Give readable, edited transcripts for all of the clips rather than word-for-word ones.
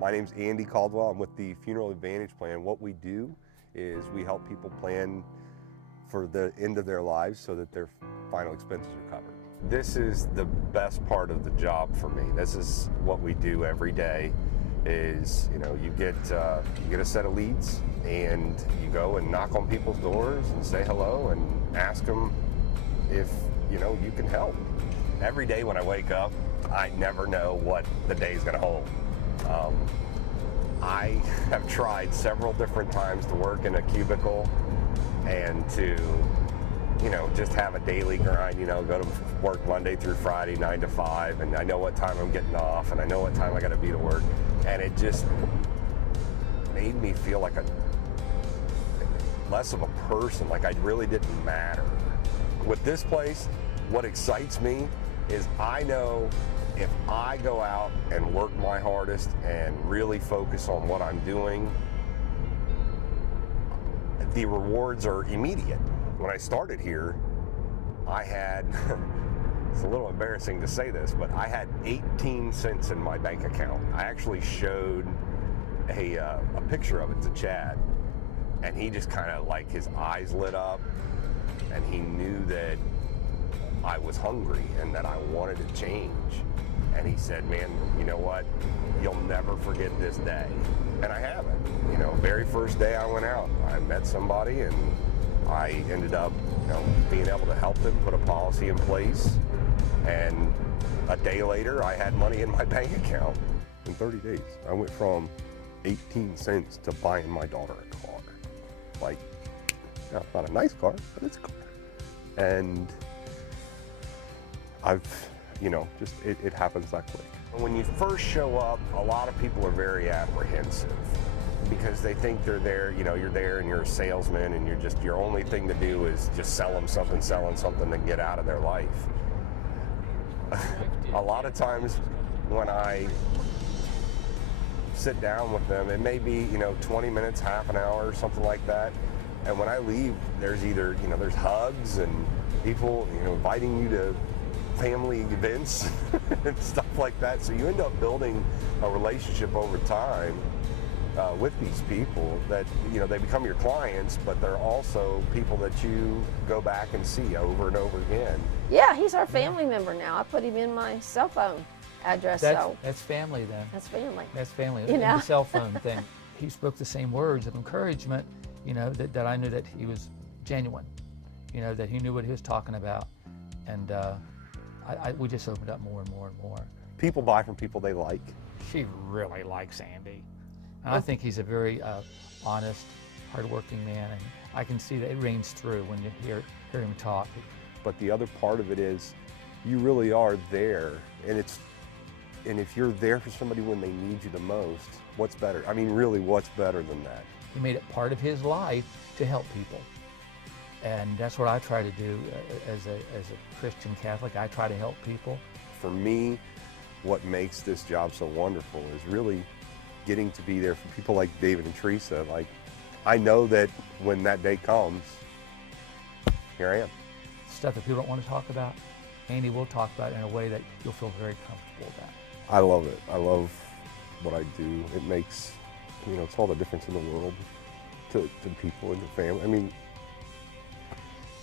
My name's Andy Caldwell. I'm with the Funeral Advantage Plan. What we do is we help people plan for the end of their lives so that their final expenses are covered. This is the best part of the job for me. This is what we do every day. Is, you know, you get a set of leads and you go and knock on people's doors and say hello and ask them if, you know, you can help. Every day when I wake up, I never know what the day is going to hold. I have tried several different times to work in a cubicle and to, you know, just have a daily grind, you know, go to work Monday through Friday, 9 to 5, and I know what time I'm getting off, and I know what time I got to be to work, and it just made me feel like less of a person, like I really didn't matter. With this place, what excites me is I know if I go out and work my hardest and really focus on what I'm doing, the rewards are immediate. When I started here, I had, it's a little embarrassing to say this, but I had 18 cents in my bank account. I actually showed a picture of it to Chad, and he just kind of like his eyes lit up, and he knew that I was hungry and that I wanted to change. And he said, man, you know what? You'll never forget this day. And I haven't. You know, very first day I went out, I met somebody and I ended up, you know, being able to help them put a policy in place. And a day later, I had money in my bank account. In 30 days, I went from 18 cents to buying my daughter a car. Like, not a nice car, but it's a car. And you know, just it happens that quick. When you first show up, a lot of people are very apprehensive because they think they're there, you know, you're there and you're a salesman and your only thing to do is just selling something to get out of their life. A lot of times when I sit down with them, it may be, you know, 20 minutes, half an hour, something like that. And when I leave, there's either, you know, there's hugs and people, you know, inviting you to family events and stuff like that. So you end up building a relationship over time with these people that, you know, they become your clients, but they're also people that you go back and see over and over again. Yeah, he's our family member now. I put him in my cell phone address. That's family then. That's family. That's family. You know? The cell phone thing. He spoke the same words of encouragement, you know, that I knew that he was genuine, you know, that he knew what he was talking about. And we just opened up more and more and more. People buy from people they like. She really likes Andy. And I think he's a very honest, hardworking man, and I can see that it rings through when you hear him talk. But the other part of it is you really are there, and if you're there for somebody when they need you the most, what's better? I mean, really, what's better than that? He made it part of his life to help people. And that's what I try to do as a Christian Catholic. I try to help people. For me, what makes this job so wonderful is really getting to be there for people like David and Teresa. Like, I know that when that day comes, here I am. Stuff that people don't want to talk about, Andy will talk about in a way that you'll feel very comfortable about. I love it. I love what I do. It makes, you know, it's all the difference in the world to people and your family. I mean,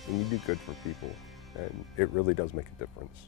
and you do good for people, and it really does make a difference.